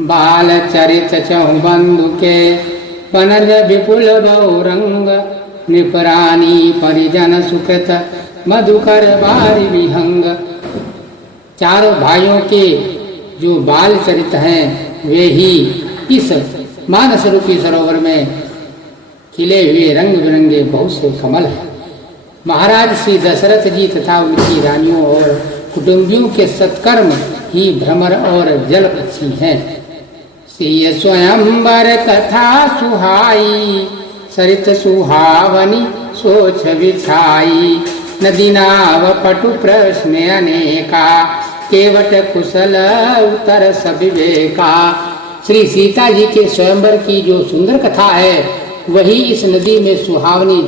बाल चरित चहु बंधु के बनज विपुल बहुरंग नृपरानी परिजन सुकृत मधुकर बारी विहंग। चारों भाइयों के जो बाल चरित हैं वे ही इस मानस रूपी सरोवर में खिले हुए रंग बिरंगे बहुत से कमल हैं। महाराज श्री दशरथ जी तथा उनकी रानियों और कुटुंबियों के सत्कर्म ही भ्रमर और जल पक्षी हैं। श्री स्वयंवर कथा सुहाई सरित सुहावनी सोच बिछाई नदी नाव पटु प्रश्न अनेका केवट कुशल उत्तर सविवेका। श्री सीता जी के स्वयंवर की जो सुंदर कथा है वही इस नदी में सुहावनी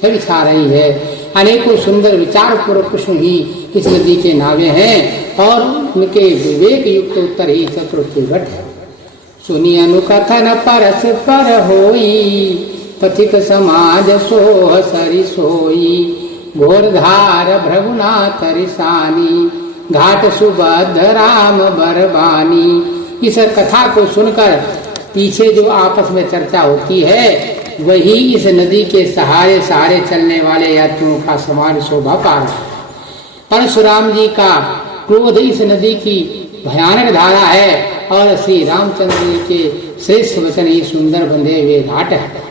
छवि छा रही है। अनेकों सुंदर विचार पूर्व कृष्ण ही इस नदी के नावे हैं और उनके विवेक युक्त उत्तर ही चतुर्थ है। सुनी अनुकथन परस पर होई पथिक समाज सोह सरि सोई घोर धार भ्रगुनाथ रिसानी घाट सुबद्ध राम बरबानी। इस कथा को सुनकर पीछे जो आपस में चर्चा होती है वही इस नदी के सहारे सहारे चलने वाले यात्रियों का समान शोभा पा रहा है। परशुराम जी का क्रोध इस नदी की भयानक धारा है और श्री रामचंद्र जी के श्रेष्ठ वचन ही सुंदर बंधे हुए घाट है।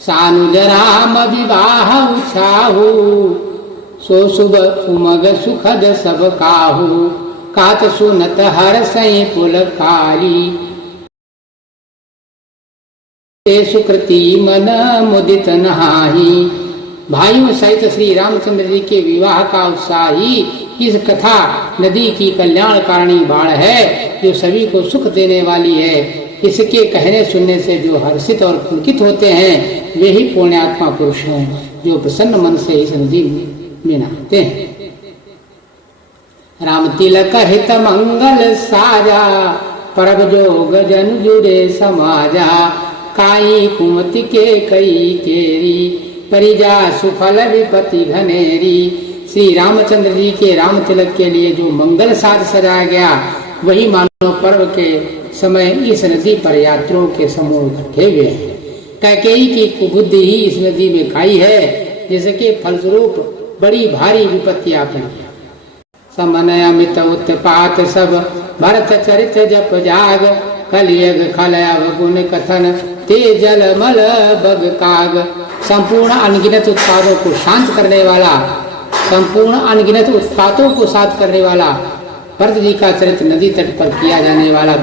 सानुज राम विवाह उछाहू सो शुभ उमग सुखद सब काहू कात सुनत हर सई पुलकारी सुकृति मन मुदित नहाही। भाइयों सहित श्री रामचंद्र जी के विवाह का उत्साह ही इस कथा नदी की कल्याणकारिणी बाढ़ है जो सभी को सुख देने वाली है। इसके कहने सुनने से जो हर्षित और पुलकित होते हैं वे ही पुण्यात्मा पुरुष हैं जो प्रसन्न मन से इस नदी में नहाते हैं। राम तिलक हित मंगल साजा परब जोग जन जुड़े समाजा काई कुमति के कई केरी परिजा सुफल विपति घनेरी। श्री रामचंद्र जी के राम तिलक के लिए जो मंगल साज सजाया गया वही मानव पर्व के समय इस नदी पर यात्रियों के समूह इकट्ठे हुए हैं। कैकेयी की कुबुद्धि ही इस नदी में खाई है जिसके फलस्वरूप बड़ी भारी विपत्ति आ पड़ी। समनय अमित उत्पात सब भरत चरित जप जाग कलियग खल अवगुण कथन ते जल मल बग काग। संपूर्ण अनगिनत उत्पादों को शांत करने वाला संपूर्ण अनगिनत उत्पातों को शांत करने वाला भरत जी का चरित्र नदी तट पर किया जाने वाला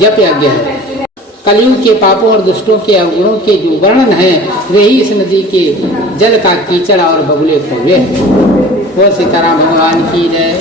जप यज्ञ है। कलयुग के पापों और दुष्टों के अवगुणों के जो वर्णन है वे ही इस नदी के जल का कीचड़ और बगुले खोवे। वो सीताराम भगवान की जय।